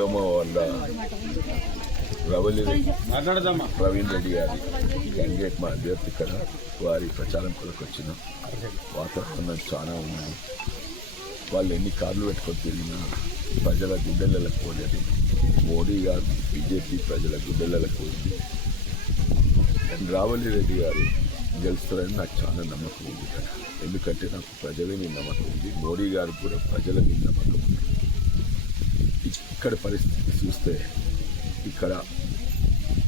వల్ల ప్రవీణ్ రెడ్డి గారి క్యాండిడేట్ మా అభ్యర్థి కదా వారి ప్రచారం కొరకు వచ్చిన వాతావరణం చాలా ఉంది. వాళ్ళు ఎన్ని కార్లు పెట్టుకొని తిరిగినా ప్రజల గుండెలకు పోలేదు. మోడీ గారు బీజేపీ ప్రజల గుండెలకు పోయింది. రావలి రెడ్డి గారు గెలుస్తారని నాకు చాలా నమ్మకం ఉంది కదా. ఎందుకంటే నాకు ప్రజల మీద నమ్మకం ఉంది, మోడీ గారికి కూడా ప్రజల మీద నమ్మకం ఉంది. ఇక్కడ పరిస్థితి చూస్తే ఇక్కడ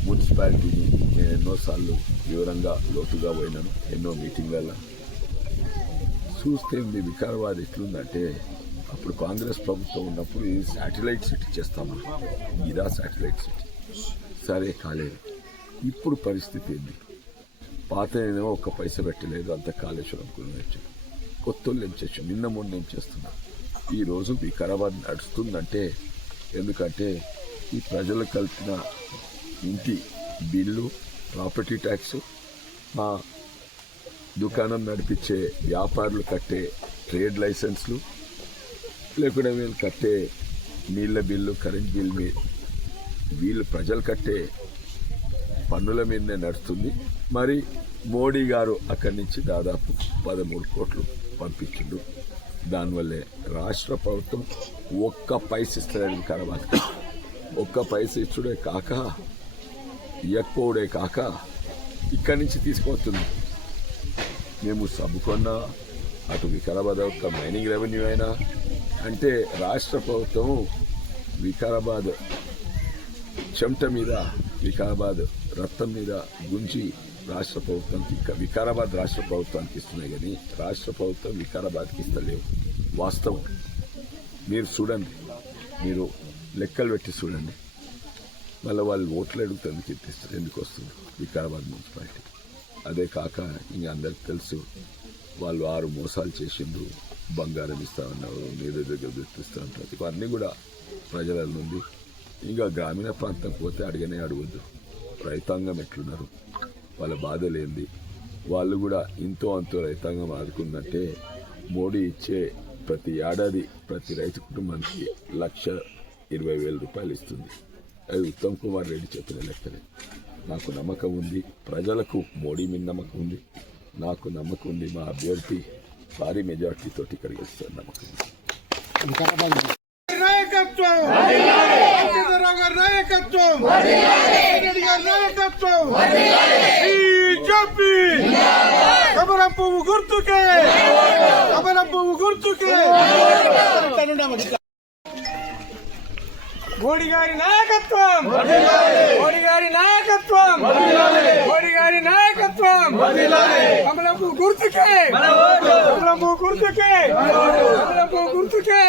మున్సిపాలిటీని నేను ఎన్నోసార్లు వివరంగా లోతుగా పోయినాను, ఎన్నో మీటింగ్లలో చూస్తే మీ వికారాబాద్ ఎట్లుందంటే అప్పుడు కాంగ్రెస్ ప్రభుత్వం ఉన్నప్పుడు ఇది శాటిలైట్ సిటీ చేస్తాము, ఇదా శాటిలైట్ సిటీ సరే కాలేదు. ఇప్పుడు పరిస్థితి ఏంది? పాత ఏమో ఒక్క పైసా పెట్టలేదు, అంత కాళేశ్వరం గురించి కొత్త ఏం చేసాం, నిన్న మొన్న ఏం చేస్తున్నా. ఈరోజు వికారాబాద్ నడుస్తుందంటే ఎందుకంటే ఈ ప్రజలు కలిపిన ఇంటి బిల్లు, ప్రాపర్టీ ట్యాక్స్, మా దుకాణం నడిపించే వ్యాపారులు కట్టే ట్రేడ్ లైసెన్స్లు, లేకుండా వీళ్ళు కట్టే నీళ్ళ బిల్లు, కరెంట్ బిల్ మీద వీళ్ళు ప్రజలు కట్టే పన్నుల మీదనే నడుస్తుంది. మరి మోడీ గారు అక్కడి నుంచి దాదాపు 13 కోట్లు పంపించిండు. దానివల్లే రాష్ట్ర ప్రభుత్వం ఒక్క పైస ఇస్తలేదు వికారాబాద్. ఒక్క పైస ఇచ్చుడే కాక ఇయ్యకపోవడే కాక ఇక్కడి నుంచి తీసుకువస్తుంది. మేము సబ్బుకొన్నా అటు వికారాబాద్ యొక్క మైనింగ్ రెవెన్యూ అయినా అంటే రాష్ట్ర ప్రభుత్వం వికారాబాద్ చెమట మీద, వికారాబాద్ రక్తం మీద గుంజి రాష్ట్ర ప్రభుత్వానికి, వికారాబాద్ రాష్ట్ర ప్రభుత్వానికి ఇస్తున్నాయి కానీ రాష్ట్ర ప్రభుత్వం వికారాబాద్కి ఇస్తలేవు. వాస్తవం మీరు చూడండి, మీరు లెక్కలు పెట్టి చూడండి. మళ్ళీ వాళ్ళు ఓట్లు అడుగుతానికి ఇప్పిస్తారు, ఎందుకు వస్తుంది వికారాబాద్ మున్సిపాలిటీ. అదే కాక ఇంకా అందరికి తెలుసు వాళ్ళు 6 మోసాలు చేసిండ్రు, బంగారం ఇస్తామన్నారు, నీళ్ళ దగ్గర గుర్తిస్తామంటారు. ఇవన్నీ కూడా ప్రజల నుండి. ఇంకా గ్రామీణ ప్రాంతం పోతే అడగనే అడగద్దు, రైతాంగం ఎట్లున్నారు, వాళ్ళ బాధలేంది. వాళ్ళు కూడా ఇంతో అంతో రైతాంగం ఆదుకుందంటే మోడీ ఇచ్చే ప్రతి ఏడాది ప్రతి రైతు కుటుంబానికి 1,20,000 రూపాయలు ఇస్తుంది. అది ఉత్తమ్ కుమార్ రెడ్డి చెప్పిన లెక్కనే. నాకు నమ్మకం ఉంది, ప్రజలకు మోడీ మీద నమ్మకం ఉంది, నాకు నమ్మకం ఉంది. మా అభ్యర్థి భారీ మెజార్టీ తోటి ఇక్కడికి వస్తారు నమ్మకం ఉంది. పువ్వు గుర్తుకే, పువ్వు గుర్తుకే. మోడీ గారి నాయకత్వం, మోడీ గారి నాయకత్వం, మోడీ గారి నాయకత్వం. కమలం పువ్వు గుర్తుకే, కమలం పువ్వు గుర్తుకే, కమలం పువ్వు గుర్తుకే.